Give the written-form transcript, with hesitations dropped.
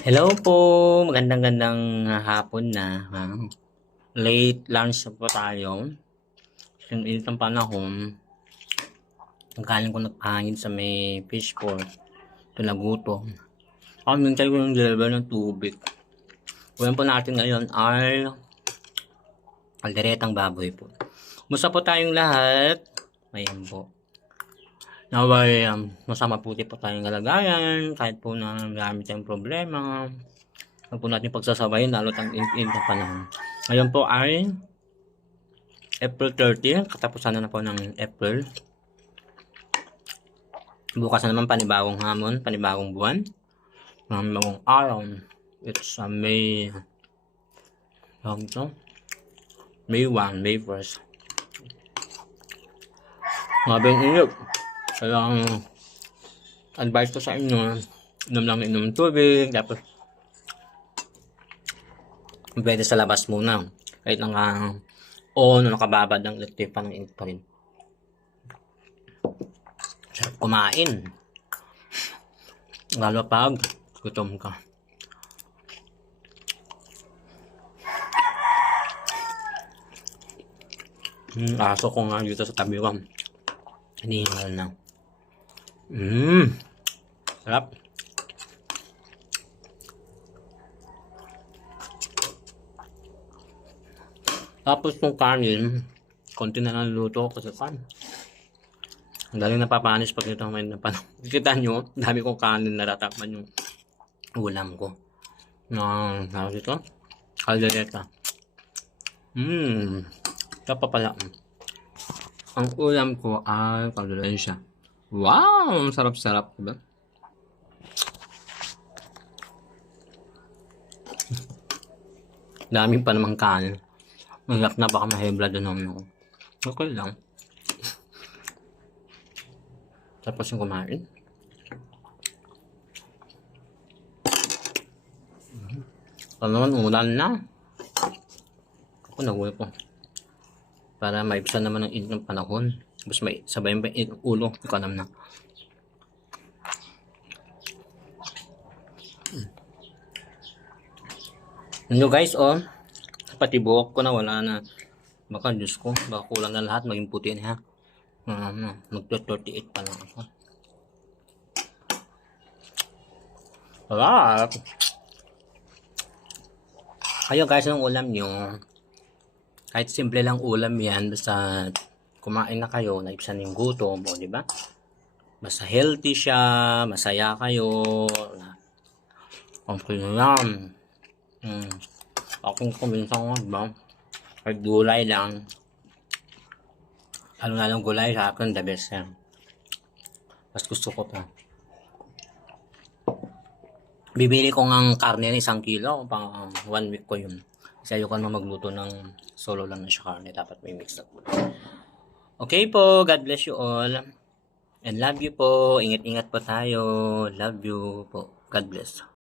Hello po, magandang-gandang hapon na. Late lunch na po tayo. Yung init ng panahon, ang kanin ko nagpahangin sa may fish port. Ito nagutom. Ako mintay ko yung deliver ng tubig. Ulam po natin ngayon ay kalderetang baboy po. Musta po tayong lahat? Ayan po. Naway, masama puti po tayong kalagayan, kahit po na marami tayong problema. Huwag po natin pagsasabayin, lalo ang init ng panahon. Ngayon po ay April 30, katapusan na po ng April. Bukas na naman panibagong hamon, panibagong buwan, panibagong araw. It's May, May 1, May 1st. Mabing inip. Kaya ang advice ko sa inyo, inom lang inom tubig, tapos pwede sa labas muna. Kahit naka-on o nakababad ang electric fan, ng init pa rin. Sarap kumain. Lalo pag gutom ka. Aso ko nga dito sa tabi ko. Hinihingal na. Sarap. Tapos yung kanin, konti na lang luto kasi ang daling napapanis pag ito may napanong. Kita nyo, dami kong kanin na tatakpan yung ulam ko. Tawag ito? Caldereta. Ito pa pala. Ang ulam ko ay caldereta. Wow! Sarap-sarap, diba? Dami pa namang kanin. Mahirap na baka ma-high blood naman ako. Okay lang. Tapos yung kumain. Ano naman, umulan na. Ako naguwi po. Para maibsan naman ang init ng panahon. Tapos may sabay yung init ng ulo. Ikaw naman na. Ano guys, pati buhok ko na wala na. Baka Diyos ko, baka kulang na lahat, maging puti na ha. Mag-38 pa lang ako. Sarap! Kayo guys, anong ulam nyo? Kahit simple lang ulam yan, basta kumain na kayo, naibsan yung gutom mo, di ba? Basta healthy siya, masaya kayo. Okay na yan. Akong kuminsan ko, diba? Kahit gulay lang. Ano na lang gulay sa akin, the best yan. Mas gusto ko pa. Bibili ko ng karne ng 1 kilo, pang 1 week ko yun. Kasi ayoko naman magluto ng solo lang na siya karne, dapat may mix up. Okay po, God bless you all. And love you po, ingat-ingat po tayo. Love you po, God bless.